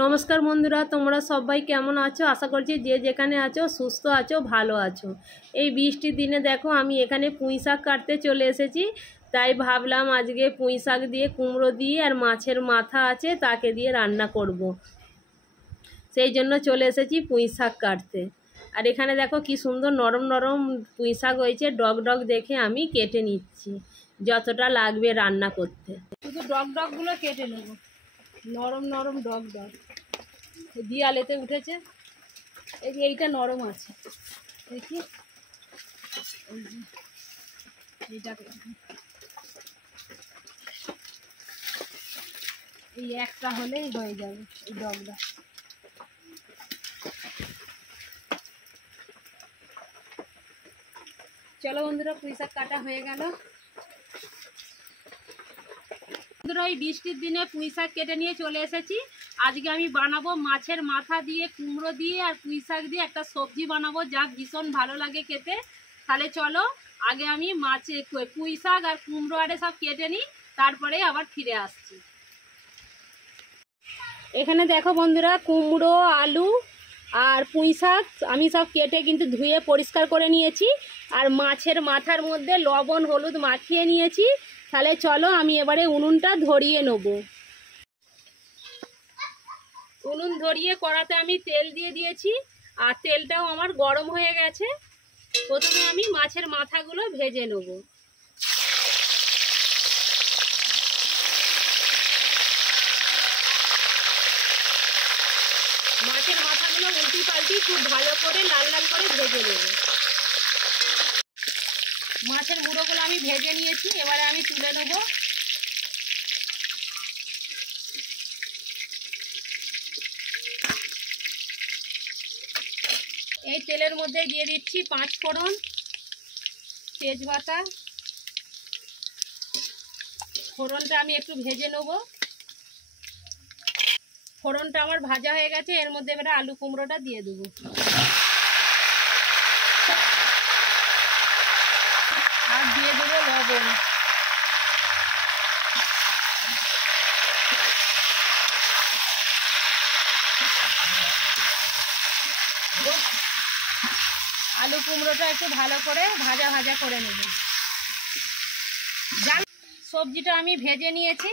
নমস্কার বন্ধুরা, তোমরা সবাই কেমন আছো? আশা করছি যে যেখানে আছো সুস্থ আছো, ভালো আছো। এই বৃষ্টির দিনে দেখো আমি এখানে পুঁই শাক কাটতে চলে এসেছি। তাই ভাবলাম আজকে পুঁই শাক দিয়ে, কুমড়ো দিয়ে আর মাছের মাথা আছে তাকে দিয়ে রান্না করব। সেই জন্য চলে এসেছি পুঁই শাক কাটতে। আর এখানে দেখো কি সুন্দর নরম নরম পুঁই শাক হয়েছে। ডগ ডগ দেখে আমি কেটে নিচ্ছি যতটা লাগবে রান্না করতে। শুধু ডগ ডগগুলো কেটে নেব, নরম নরম ডগ ডগ। দিয়ালেতে উঠেছে, এইটা নরম আছে, দেখি এইটাকে, এই একটা হলেই হয়ে যাবে এই ডগটা। চলো বন্ধুরা, পুঁই শাক কাটা হয়ে গেল। বন্ধুরা, এই বৃষ্টির দিনে পুঁই শাক কেটে নিয়ে চলে এসেছি। আজকে আমি বানাবো মাছের মাথা দিয়ে, কুমড়ো দিয়ে আর পুঁই শাক দিয়ে একটা সবজি বানাবো, যা ভীষণ ভালো লাগে খেতে। তাহলে চলো আগে আমি পুঁই শাক আর কুমড়ো আরে সব কেটে নিই, তারপরে আবার ফিরে আসছি। এখানে দেখো বন্ধুরা, কুমড়ো, আলু আর পুঁই শাক আমি সব কেটে কিন্তু ধুয়ে পরিষ্কার করে নিয়েছি। আর মাছের মাথার মধ্যে লবণ হলুদ মাখিয়ে নিয়েছি। তাহলে চলো আমি এবারে উনুনটা ধরিয়ে নেব। উনুন ধরিয়ে কড়াতে আমি তেল দিয়ে দিয়েছি, আর তেলটাও আমার গরম হয়ে গেছে। প্রথমে আমি মাছের মাথাগুলো ভেজে নেব। মাছের মাথাগুলো উল্টি পাল্টি খুব ভালো করে লাল লাল করে ভেজে নেব। মাছের মুড়োগুলো আমি ভেজে নিয়েছি, এবারে আমি তুলে নেব। এই তেলের মধ্যে দিয়ে দিচ্ছি 5 ফোড়ন, তেজপাতা। ফোড়নটা আমি একটু ভেজে নেব। ফোড়নটা আমার ভাজা হয়ে গেছে, এর মধ্যে এবারে আলু কুমড়োটা দিয়ে দেবো। আর দিয়ে দেবো লবণ। আলু কুমড়োটা একটু ভালো করে ভাজা ভাজা করে নেব। সবজিটা আমি ভেজে নিয়েছি,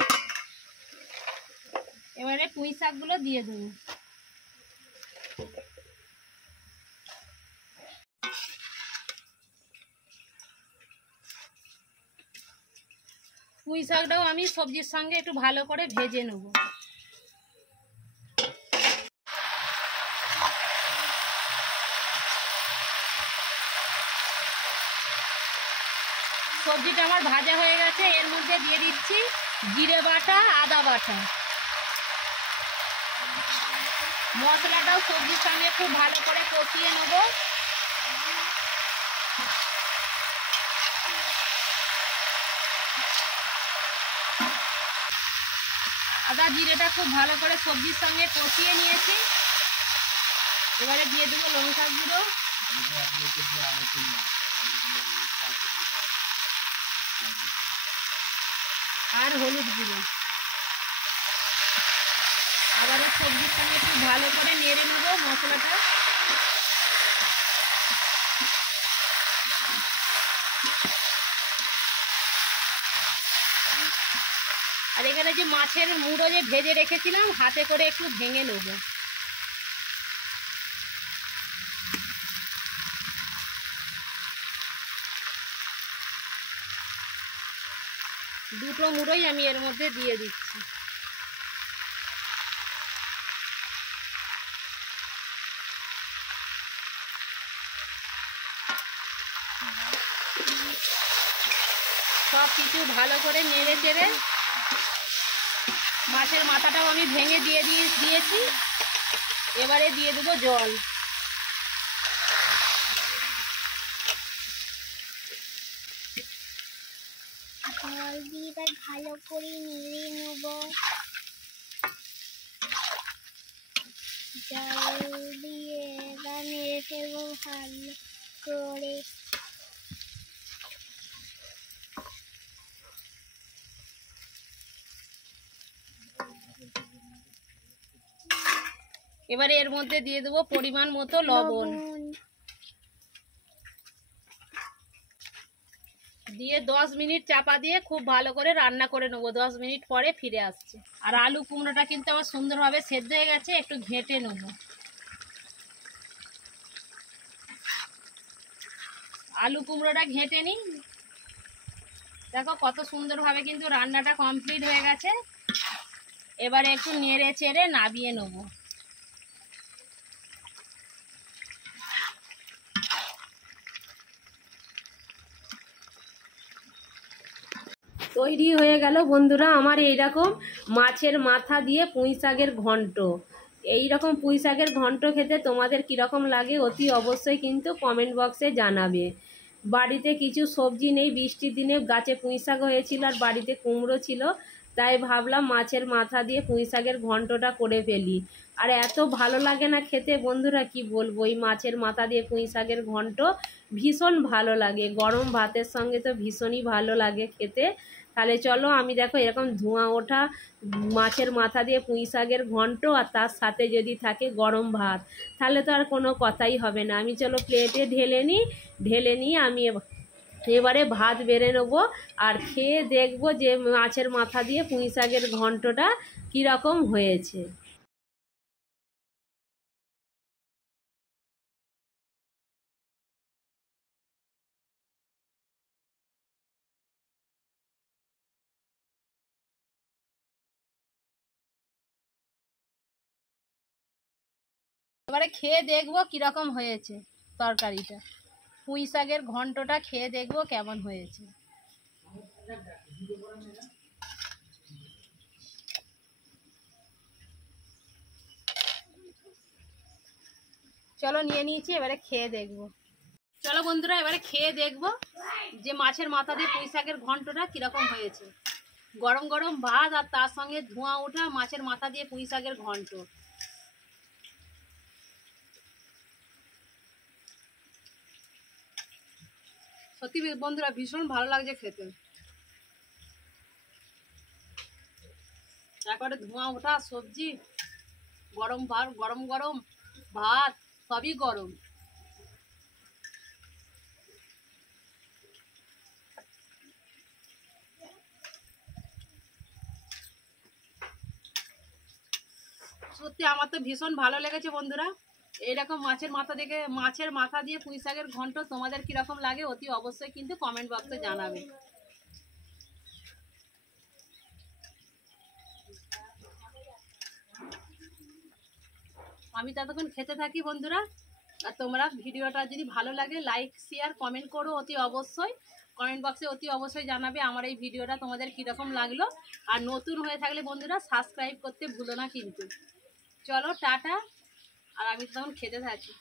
এবারে পুঁই শাকগুলো দিয়ে দেবো। পুঁই শাকটাও আমি সবজির সঙ্গে একটু ভালো করে ভেজে নেব। সবজিটা আমার ভাজা হয়ে গেছে, এর মধ্যে দিয়ে দিচ্ছি জিরে বাটা, আদা বাটা। মশলাটাও সবজির সঙ্গে খুব ভালো করে কষিয়ে নেব। আদা জিরেটা খুব ভালো করে সবজির সঙ্গে কষিয়ে নিয়েছি। এবারে দিয়ে দেবো লঙ্কা গুঁড়ো, আর হলুদ গুঁড়ো। আবার সবজির সঙ্গে একটু ভালো করে নেড়ে নেব মশলাটা। আর এখানে যে মাছের মুড়ো যে ভেজে রেখেছিলাম, হাতে করে একটু ভেঙে নেব। দুটো মুড়োই আমি এর মধ্যে দিয়ে দিচ্ছি। সব কিছু ভালো করে নেড়ে চেড়ে মাছের মাথাটাও আমি ভেঙে দিয়েছি। এবারে দিয়ে দেবো জল। জল দিয়ে এবার ভালো করে নেড়ে নেব। জল দিয়ে এবার নেড়ে ফেলবো ভালো করে। এবারে এর মধ্যে দিয়ে দেবো পরিমাণ মতো লবণ, দিয়ে 10 মিনিট চাপা দিয়ে খুব ভালো করে রান্না করে নেবো। 10 মিনিট পরে ফিরে আসছে। আর আলু কুমড়োটা কিন্তু আমার সুন্দরভাবে সেদ্ধ হয়ে গেছে, একটু ঘেঁটে নেবো। আলু কুমড়োটা ঘেঁটে নিই। দেখো কত সুন্দরভাবে কিন্তু রান্নাটা কমপ্লিট হয়ে গেছে। এবারে একটু নেড়ে চেড়ে নামিয়ে নেবো। তৈরি হয়ে গেল বন্ধুরা আমার এইরকম মাছের মাথা দিয়ে পুঁই শাকের ঘন্ট। এইরকম পুঁই শাকের ঘন্ট খেতে তোমাদের কীরকম লাগে অতি অবশ্যই কিন্তু কমেন্ট বক্সে জানাবে। বাড়িতে কিছু সবজি নেই, বৃষ্টির দিনে গাছে পুঁই শাক হয়েছিল আর বাড়িতে কুমড়ো ছিল, তাই ভাবলাম মাছের মাথা দিয়ে পুঁই শাকের ঘন্টটা করে ফেলি। আর এত ভালো লাগে না খেতে বন্ধুরা, কি বলবো। এই মাছের মাথা দিয়ে পুঁই শাকের ঘন্ট ভীষণ ভালো লাগে, গরম ভাতের সঙ্গে তো ভীষণই ভালো লাগে খেতে। তাহলে চলো, আমি দেখো এরকম ধোঁয়া ওঠা মাছের মাথা দিয়ে পুঁই শাকের ঘন্ট আর তার সাথে যদি থাকে গরম ভাত, তাহলে তো আর কোনো কথাই হবে না। আমি চলো প্লেটে ঢেলে নিয়ে আমি এবারে ভাত বেড়ে নেবো আর খেয়ে দেখবো যে মাছের মাথা দিয়ে পুঁই শাকের ঘন্টটা কীরকম হয়েছে। এবারে খেয়ে দেখবো কীরকম হয়েছে তরকারিটা। পুঁই শাকের ঘন্টটা খেয়ে দেখবো কেমন হয়েছে। চলো নিয়ে নিয়েছি, এবারে খেয়ে দেখবো। চলো বন্ধুরা এবারে খেয়ে দেখবো যে মাছের মাথা দিয়ে পুঁই শাকের ঘন্টটা কীরকম হয়েছে। গরম গরম ভাত আর তার সঙ্গে ধোঁয়া ওঠা মাছের মাথা দিয়ে পুঁই শাকের ঘন্ট। সত্যি বন্ধুরা ভীষণ ভালো লাগছে খেতে। একবারে ধোঁয়া ওঠা সবজি, গরম ভাত, গরম গরম ভাত, সবই গরম। সত্যি আমার তো ভীষণ ভালো লেগেছে বন্ধুরা। এইরকম মাছের মাথা দিয়ে পুঁই শাকের ঘন্ট তোমাদের কীরকম লাগে অতি অবশ্যই কিন্তু কমেন্ট বক্সে জানাবে। আমি ততক্ষণ খেতে থাকি বন্ধুরা। আর তোমরা ভিডিওটা যদি ভালো লাগে লাইক শেয়ার কমেন্ট করো অতি অবশ্যই। কমেন্ট বক্সে অতি অবশ্যই জানাবে আমার এই ভিডিওটা তোমাদের কীরকম লাগলো। আর নতুন হয়ে থাকলে বন্ধুরা সাবস্ক্রাইব করতে ভুলো না কিন্তু। চলো টাটা, আর আমি তখন খেতে থাকি।